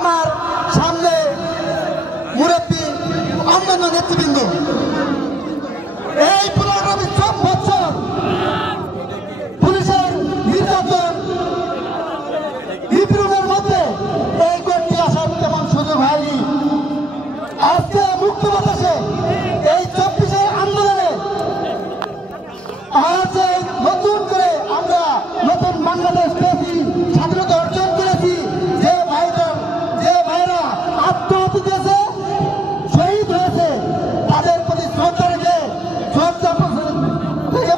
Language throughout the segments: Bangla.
আমার সামনে মুরব্বী অন্যান্য নেতৃবৃন্দ, এই 15 বছর পুলিশের নির্যাতন নিপীড়নের মধ্যে এই গড়টি আসার তেমন সুযোগ হয়নি। আজকে মুক্ত বাতাসে এই 24-এর আন্দোলনে আজ নতুন করে আমরা নতুন বাংলাদেশ পেয়েছি, স্বাধীনতা অর্জন করেছি। যে ভাইরা আত্মহত্যা দিয়েছে, শহীদ হয়েছে, তাদের প্রতি শ্রদ্ধা রেখে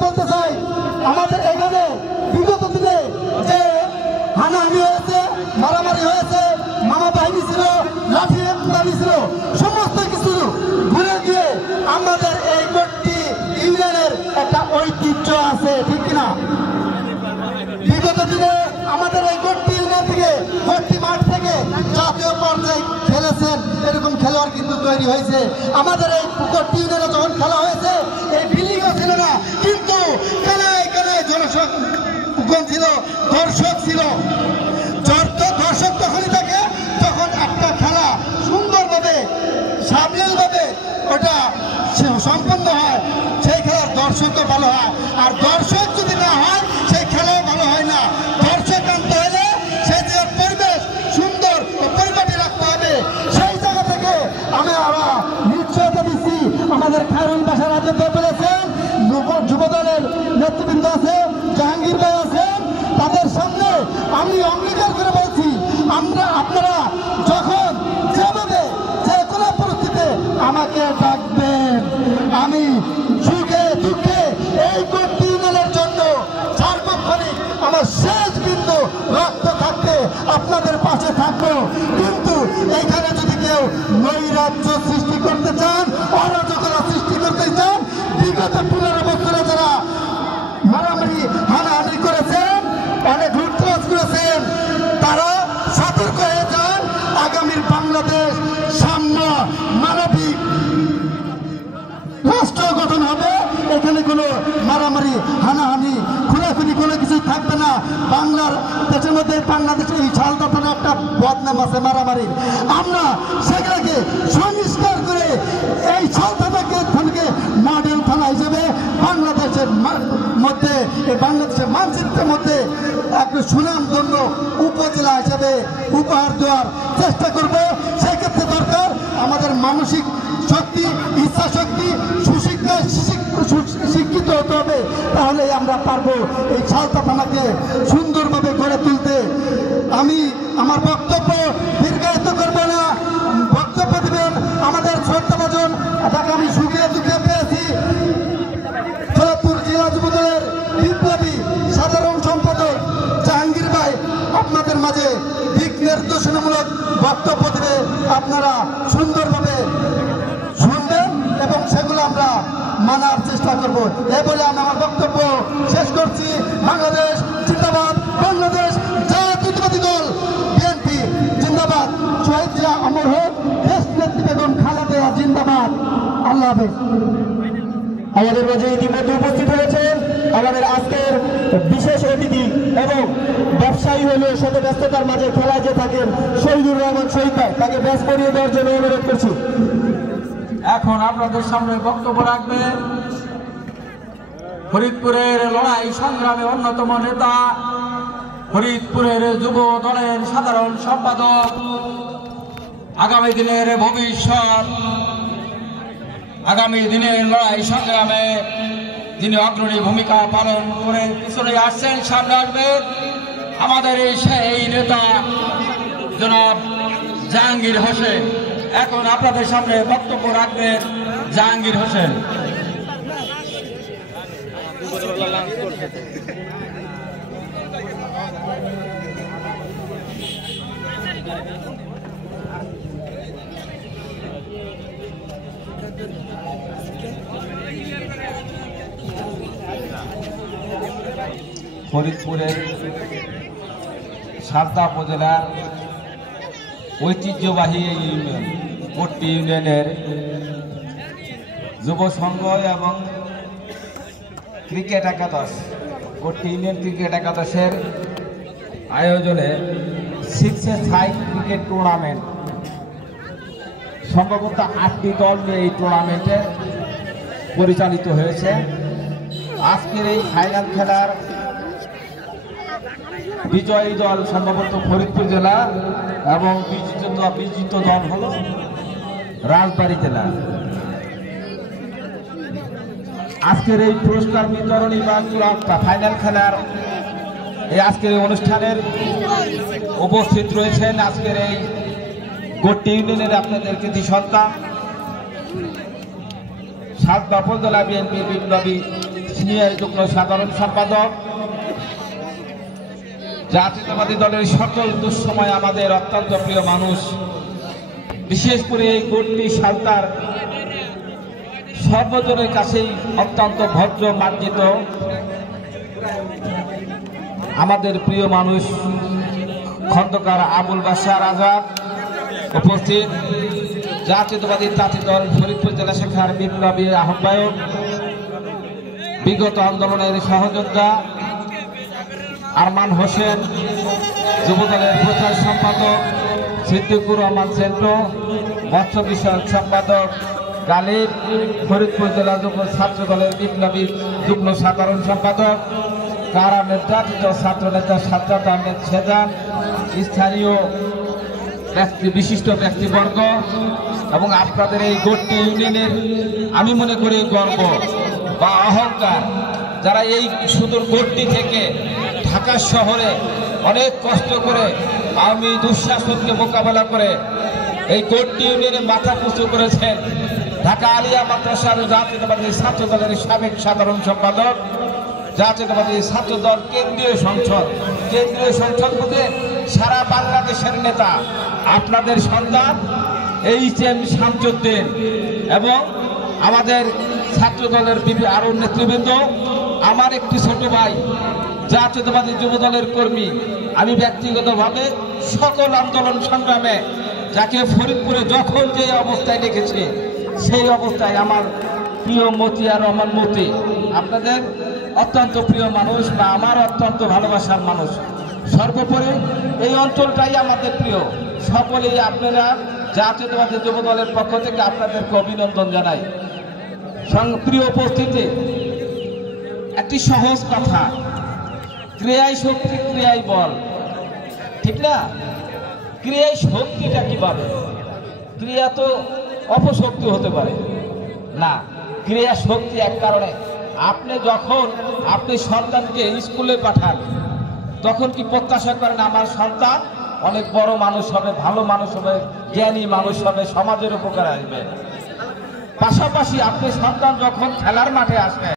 বলতে চাই, আমাদের এখানে বিগত দিনে যে হানাহানি হয়েছে, মারামারি হয়েছে, মামা বাহিনী ছিল, লাঠি ছিল, সমস্ত কিছু ঘুরে গিয়ে আমাদের এই গড়টি ইউনিয়নের একটা ঐতিহ্য আছে, ঠিক কিনা? বিগত দিনে আমাদের এই গড়টি ইউনিয়ন থেকে, গড়টি মাঠ থেকে জাতীয় পর্যায়ে খেলেছেন এরকম খেলোয়াড় কিন্তু তৈরি হয়েছে। আমাদের এই গড়টি ইউনিয়নে যখন খেলা হয়েছে এই বিল্ডিংও ছিল না, কিন্তু কানায় কানায় জনসংখ্যা ছিল, দর্শক ছিল। দর্শক তখনই থাকে যখন একটা খেলা সুন্দরভাবে সাবলীলভাবে ওটা সম্পন্ন হয়, সেই খেলার দর্শকও ভালো হয়। আর দর্শক যদি না হয় সেই খেলাও ভালো হয় না। দর্শক আনতে হলে সেই যে পরিবেশ সুন্দর পরিপাটি রাখতে হবে। সেই জায়গা থেকে আমরা নিশ্চয়তা দিচ্ছি, আমাদের খায়রুল বাশার রাজত্ব বলেছেন, যুবদলের নেতৃবৃন্দ আছে, জাহাঙ্গীর ভাই আছেন, তাদের সামনে আমি অঙ্গীকার করে বলছি, আপনারা যখন যেভাবে যে কোনো পরিস্থিতিতে আমাকে ডাকবেন, আমি সুখে দুঃখে এই গড়টি ইউনিয়নের জন্য সার্বক্ষণিক আমার শেষ বিন্দু রক্ত থাকতে আপনাদের পাশে থাকবো। কিন্তু এইখানে যদি কেউ নৈরাজ্য সৃষ্টি করতে চান, অরাজকতা সৃষ্টি করতে চান, বিগত 15 বছরে যারা মারামারি হানাহানি করেছেন, অনেক লুটতরাজ করেছেন, তারা সতর্ক হয়ে যান। আগামীর বাংলাদেশ সাম্য মানবিক রাষ্ট্র গঠন হবে, এখানে কোনো মারামারি হানাহানি খুনাখুনি কোনো কিছুই থাকবে না। বাংলার দেশের মধ্যে বাংলাদেশে এই শালদা থানা একটা বদনাম আছে মারামারির, আমরা সেগুলোকে সংস্কার করে এই শালদা থানাকে মডেল থানা হিসেবে বাংলাদেশের মধ্যে, এই বাংলাদেশের মানচিত্রের মধ্যে একটা সুনামধন্য উপজেলা হিসেবে উপহার দেওয়ার চেষ্টা করব। সেক্ষেত্রে দরকার আমাদের মানসিক শক্তি, ইচ্ছা শক্তি, সুশিক্ষায় শিক্ষিত হতে হবে, তাহলে আমরা পারবো এই শালদা থানাকে সুন্দরভাবে গড়ে তুলতে। আমি আমার বক্তব্য দীর্ঘায়িত করব না, বক্তব্য দেবেন আমাদের শ্রদ্ধাভাজন, যাকে আমি সুখে দুঃখে পেয়েছি, ফরিদপুর জেলা যুবদলের বিপ্লবী সাধারণ সম্পাদক জাহাঙ্গীর ভাই আপনাদের মাঝে দিক নির্দেশনামূলক বক্তব্য দেবে। আপনারা সুন্দরভাবে শুনবেন এবং সেগুলো আমরা মানার চেষ্টা করব। এই বলে আমি আমার বক্তব্য শেষ করছি। বাংলাদেশ জিন্দাবাদ, বাংলাদেশ জাতীয়তাবাদী দল বিএনপি জিন্দাবাদ, শহীদ জিয়া অমর হোক, দেশ নেত্রী বেগম খালেদা জিন্দাবাদ। আল্লাহ হাফেজ। আমাদের মাঝে ইতিমধ্যে উপস্থিত হয়েছেন আমাদের আজকের বিশেষ অতিথি এবং ব্যবসায়ী হলেও শত ব্যস্ততার মাঝে খেলায় যে থাকেন শহীদুর রহমান শহীদ ভাই, তাকে ব্যাস করিয়ে দেওয়ার জন্য অনুরোধ করছি। এখন আপনাদের সামনে বক্তব্য রাখবে ফরিদপুরের লড়াই সংগ্রামে অন্যতম নেতা, ফরিদপুরের যুব দলের সাধারণ সম্পাদক, আগামী দিনের ভবিষ্যৎ, আগামী দিনের লড়াই সংগ্রামে যিনি অগ্রণী ভূমিকা পালন করে পিছনে আসছেন, সামনে আসবেন আমাদের সেই নেতা জনাব জাহাঙ্গীর হোসেন। এখন আপনাদের সামনে বক্তব্য রাখবেন জাহাঙ্গীর হোসেন। ফরিদপুরের সারদা উপজেলার ঐতিহ্যবাহী এই ইউনিয়ন, গড়টি ইউনিয়নের যুব সংঘ এবং ক্রিকেট একাদশ, গড়টি ইউনিয়ন ক্রিকেট একাদশের আয়োজনে 6-a-সাইড ক্রিকেট টুর্নামেন্ট। সম্ভবত 8টি দল নিয়ে এই টুর্নামেন্টে পরিচালিত হয়েছে। আজকের এই ফাইনাল খেলার বিজয়ী দল সম্ভবত ফরিদপুর জেলা এবং বিজিত দল হলো রাজবাড়ী জেলা। আজকের এই পুরস্কার বিতরণী বা ফাইনাল খেলার এই আজকের অনুষ্ঠানের উপস্থিত রয়েছেন আজকের এই গোট্টি ইউনিয়নের আপনাদের কৃতি সন্তান সাতবা উপজেলা বিএনপি বিপ্লবী সিনিয়র যুগ্ম সাধারণ সম্পাদক, জাতীয়তাবাদী দলের সকল দুঃসময় আমাদের অত্যন্ত প্রিয় মানুষ, বিশেষ করে এই গোট্টি সালতার সর্বজনের কাছেই অত্যন্ত ভদ্র মার্জিত আমাদের প্রিয় মানুষ খন্দকার আবুল বাশার আজাদ উপস্থিত, জাতীয়তাবাদী তাঁতি দল ফরিদপুর জেলা শাখার বিপ্লবী আহ্বায়ক, বিগত আন্দোলনের সহযোদ্ধা আরমান হোসেন, যুবদলের প্রচার সম্পাদক সিদ্দিকুর রহমান সেন্টো, মৎস্য বিষয়ক সম্পাদক গালিব, ফরিদপুর জেলা যুব ছাত্র দলের বিপ্লবী যুগ্ম সাধারণ সম্পাদক, কারা নির্যাতিত ছাত্র নেতা সাজ্জাদ আহমেদ সেজান, স্থানীয় বিশিষ্ট ব্যক্তিবর্গ এবং আপনাদের এই গোট্টি ইউনিয়নের আমি মনে করি গর্ব বা অহংকার, যারা এই সুদূর গোট্টি থেকে ঢাকা শহরে অনেক কষ্ট করে আওয়ামী দুঃশাসনকে মোকাবেলা করে এই গোট্টি ইউনিয়নে মাথা উঁচু করেছেন ঢাকা আলিয়া মাদ্রাসার জাতীয়তাবাদী ছাত্র দলের সাবেক সাধারণ সম্পাদক, জাতীয়তাবাদী ছাত্র দল কেন্দ্রীয় সংসদ থেকে সারা বাংলাদেশের নেতা আপনাদের সন্তান এইচ.এম. শামসুদ্দিন এবং আমাদের ছাত্র দলের আরো নেতৃবৃন্দ, আমার একটি ছোট ভাই জাতীয়তাবাদী যুব দলের কর্মী। আমি ব্যক্তিগতভাবে সকল আন্দোলন সংগ্রামে যাকে ফরিদপুরে যখন যে অবস্থায় দেখেছি সেই অবস্থায় আমার প্রিয় মতিয়ার রহমান মতি আপনাদের অত্যন্ত প্রিয় মানুষ বা আমার অত্যন্ত ভালোবাসার মানুষ। সর্বোপরি এই অঞ্চলটাই আমাদের প্রিয়। সকলেই আপনারা জাতীয়তাবাদী যুব দলের পক্ষ থেকে আপনাদেরকে অভিনন্দন জানাই। প্রিয় উপস্থিতি, একটি সহজ কথা, ক্রিয়াই শক্তি ক্রিয়াই বল, ঠিক না? ক্রিয়াই শক্তিটা কিভাবে? ক্রিয়া তো অপশক্তি হতে পারে না, ক্রিয়া শক্তি এক কারণে আপনি সন্তানকে স্কুলে পাঠান তখন কি প্রত্যাশা করেন আমার সন্তান অনেক বড় মানুষ হবে, ভালো মানুষ হবে, জ্ঞানী মানুষ হবে, সমাজের উপকার আসবে? পাশাপাশি আপনি সন্তান যখন খেলার মাঠে আসে